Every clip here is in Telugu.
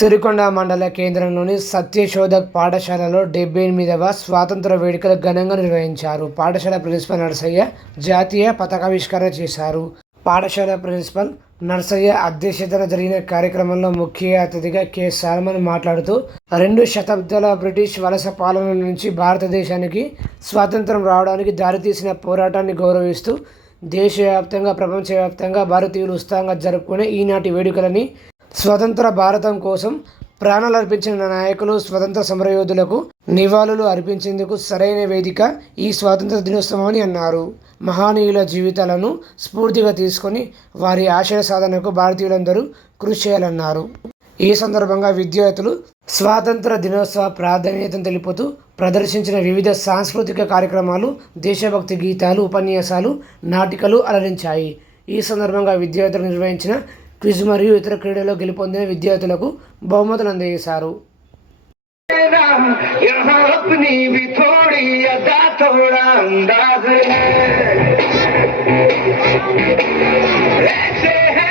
సిరికొండ మండల కేంద్రంలోని సత్యశోధక్ పాఠశాలలో డెబ్బై ఎనిమిదవ స్వాతంత్ర వేడుకలు ఘనంగా నిర్వహించారు. పాఠశాల ప్రిన్సిపల్ నర్సయ్య జాతీయ పతాకావిష్కరణ చేశారు. పాఠశాల ప్రిన్సిపల్ నర్సయ్య అధ్యక్షతన జరిగిన కార్యక్రమంలో ముఖ్య అతిథిగా కె. సాల్మన్ మాట్లాడుతూ రెండు శతాబ్దాల బ్రిటిష్ వలస పాలన నుంచి భారతదేశానికి స్వాతంత్రం రావడానికి దారితీసిన పోరాటాన్ని గౌరవిస్తూ దేశవ్యాప్తంగా ప్రపంచవ్యాప్తంగా భారతీయులు ఉత్సాహంగా జరుపుకునే ఈనాటి వేడుకలని స్వతంత్ర భారతం కోసం ప్రాణాలు అర్పించిన నాయకులు స్వతంత్ర సమరయోధులకు నివాళులు అర్పించేందుకు సరైన వేదిక ఈ స్వాతంత్ర దినోత్సవం అని అన్నారు. మహానీయుల జీవితాలను స్ఫూర్తిగా తీసుకొని వారి ఆశయ సాధనకు భారతీయులందరూ కృషి చేయాలన్నారు. ఈ సందర్భంగా విద్యార్థులు స్వాతంత్ర దినోత్సవ ప్రాధాన్యతను తెలుపుతూ ప్రదర్శించిన వివిధ సాంస్కృతిక కార్యక్రమాలు దేశభక్తి గీతాలు ఉపన్యాసాలు నాటికలు అలరించాయి. ఈ సందర్భంగా విద్యార్థులు నిర్వహించిన క్విజ్ మరియు ఇతర క్రీడల్లో గెలుపొందిన విద్యార్థులకు బహుమతులు అందజేశారు ऐसे है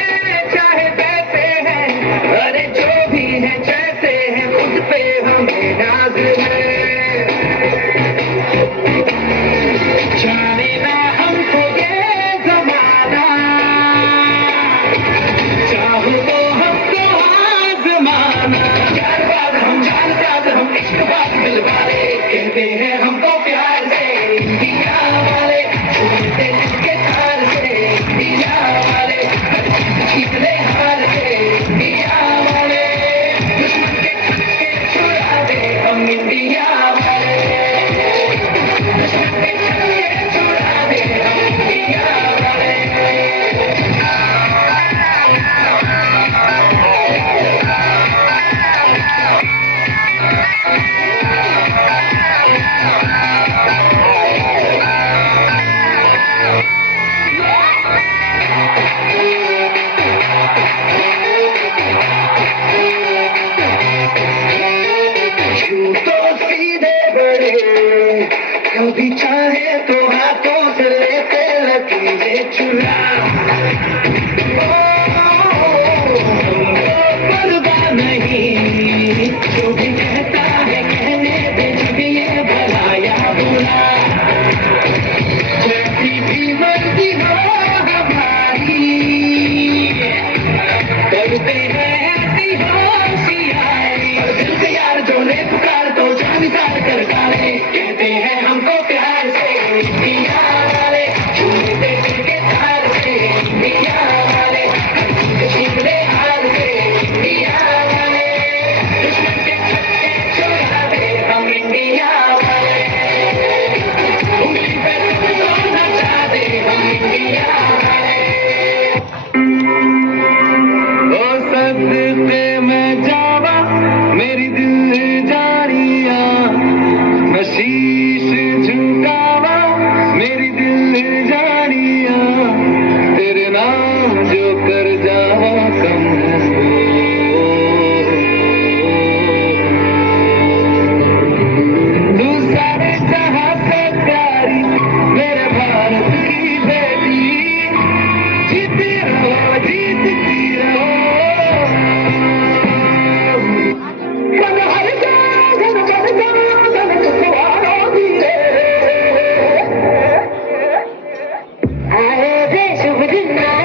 Amen.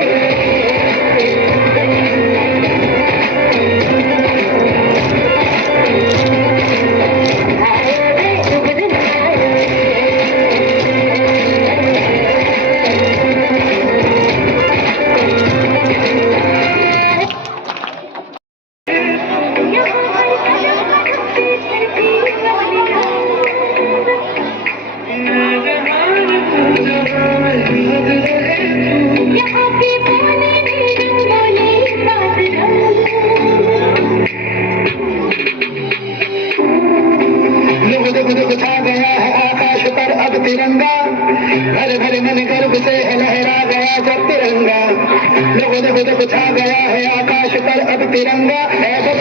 फहराया है आकाश पर अब तिरंगा। ऐसा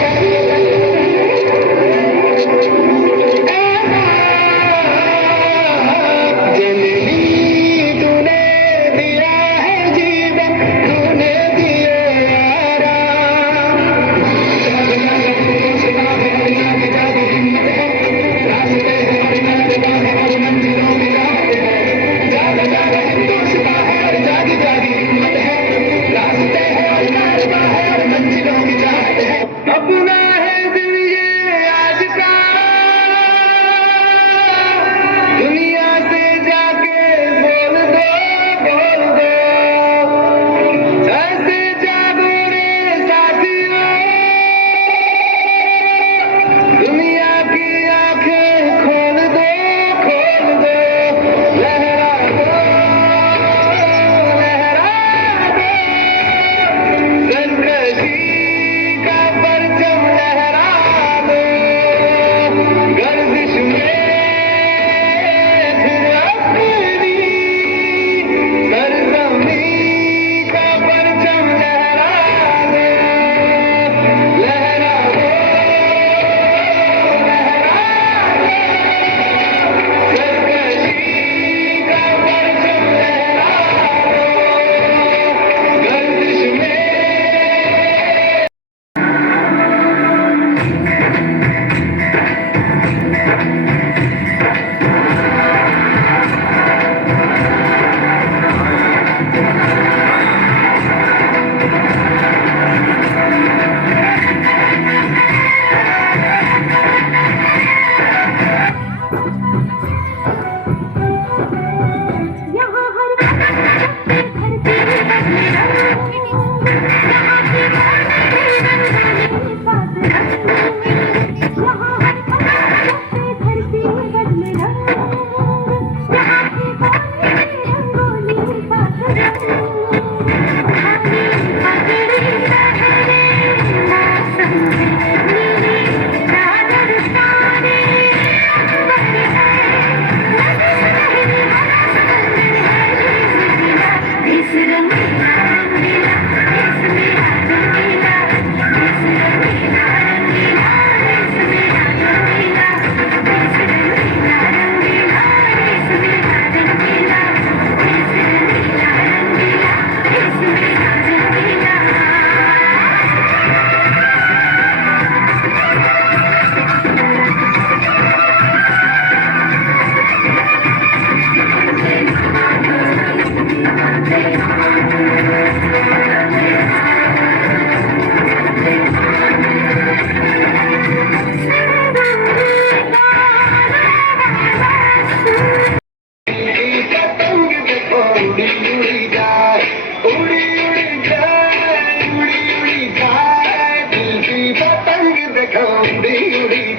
Listen to me. அப்படியுடைய